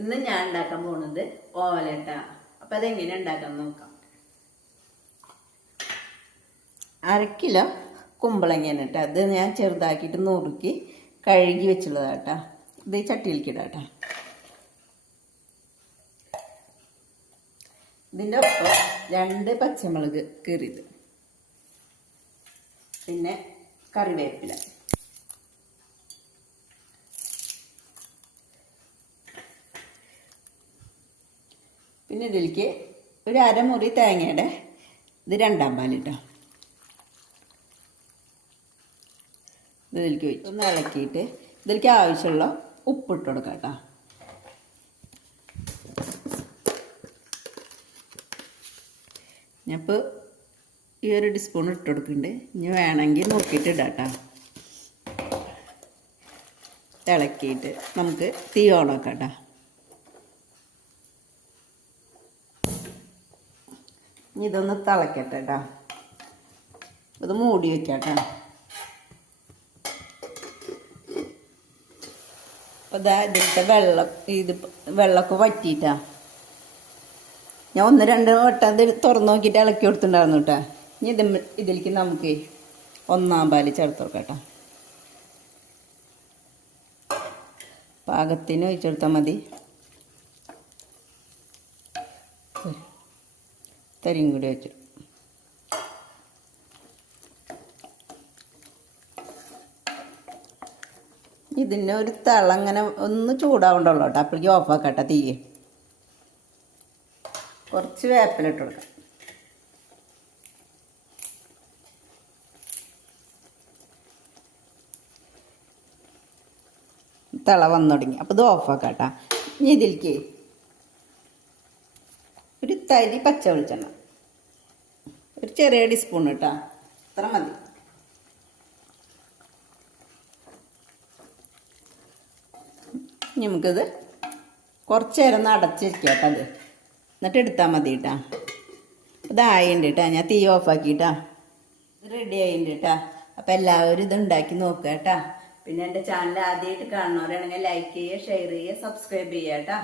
ഇന്ന് ഞാൻ ഉണ്ടാക്കാൻ പോകുന്നത് ഓലട്ട. അപ്പം അതെങ്ങനെ ഉണ്ടാക്കാൻ നോക്കാം. 1/2 കിലോ കുമ്പളങ്ങയാണ് കേട്ടോ. അത് ഞാൻ ചെറുതാക്കിയിട്ട് നുറുക്കി കഴുകി വെച്ചുള്ളതാട്ടോ. ഇത് ചട്ടിയിലേക്ക് ഇടാട്ടോ. ഇതിൻ്റെ ഒപ്പം 2 പച്ചമുളക് കീറിയത്, പിന്നെ കറിവേപ്പില, പിന്നെ ഇതിലേക്ക് ഒരു അരമുറി തേങ്ങയുടെ ഇത് 2-ാം പാലിട്ടോ. ഇതിലേക്ക് വെച്ച് ഒന്ന് ഇളക്കിയിട്ട് ഇതിലേക്ക് ആവശ്യമുള്ള ഉപ്പിട്ട് കൊടുക്കാം കേട്ടോ. ഞാനിപ്പോൾ ഈ 1 ടീസ്പൂൺ ഇട്ട് കൊടുക്കുന്നുണ്ട്. ഇനി വേണമെങ്കിൽ നോക്കിയിട്ട് ഇടാം കേട്ടോ. ഇളക്കിയിട്ട് നമുക്ക് തീ ഓണാക്കാം കേട്ടോ. ഇനി ഇതൊന്ന് തിളക്കട്ടെ കേട്ടോ. ഇത് മൂടി വയ്ക്കാം കേട്ടോ. അപ്പോൾ ഇതാ ഇതിലത്തെ വെള്ളമൊക്കെ വറ്റിയിട്ടാ. ഞാൻ 1-2 വട്ടം ഇത് തുറന്ന് നോക്കിയിട്ട് ഇളക്കി കൊടുത്തിട്ടുണ്ടായിരുന്നു കേട്ടോ. ഇനി ഇതിലേക്ക് നമുക്ക് 1-ാം പാല് ചേർത്ത് കൊടുക്കാം കേട്ടോ. പാകത്തിന് ഒഴിച്ചെടുത്താൽ മതി. തരിയും കൂടി വെച്ചു. ഇതിന് ഒരു തിളങ്ങനെ ഒന്ന് ചൂടാവണ്ടല്ലോ കേട്ടോ. അപ്പോഴേക്കും ഓഫാക്കട്ടെ തീ. കുറച്ച് വേപ്പില ഇട്ട് കൊടുക്കാം. തിള വന്നു തുടങ്ങി. അപ്പോൾ ഇത് ഓഫാക്കാം കേട്ടോ. ഇനി ഇതിലേക്ക് ഒരു തരി പച്ച വെളിച്ചെണ്ണ, ഒരു ചെറിയ ടീസ്പൂൺ കേട്ടോ. ഇത്ര മതി. നമുക്കിത് കുറച്ച് നേരം ഒന്ന് അടച്ചിരിക്കാം കേട്ടോ. അത് എന്നിട്ട് എടുത്താൽ മതി കേട്ടോ. ഇതായിട്ടുണ്ട് കേട്ടോ. ഞാൻ തീ ഓഫാക്കിയിട്ടാ. ഇത് റെഡി ആയിട്ടുണ്ട് കേട്ടോ. അപ്പോൾ എല്ലാവരും ഇത് ഉണ്ടാക്കി നോക്കുക കേട്ടോ. പിന്നെ എൻ്റെ ചാനൽ ആദ്യമായിട്ട് കാണുന്നവരാണെങ്കിൽ ലൈക്ക് ചെയ്യുക, ഷെയർ ചെയ്യുക, സബ്സ്ക്രൈബ് ചെയ്യുക കേട്ടോ.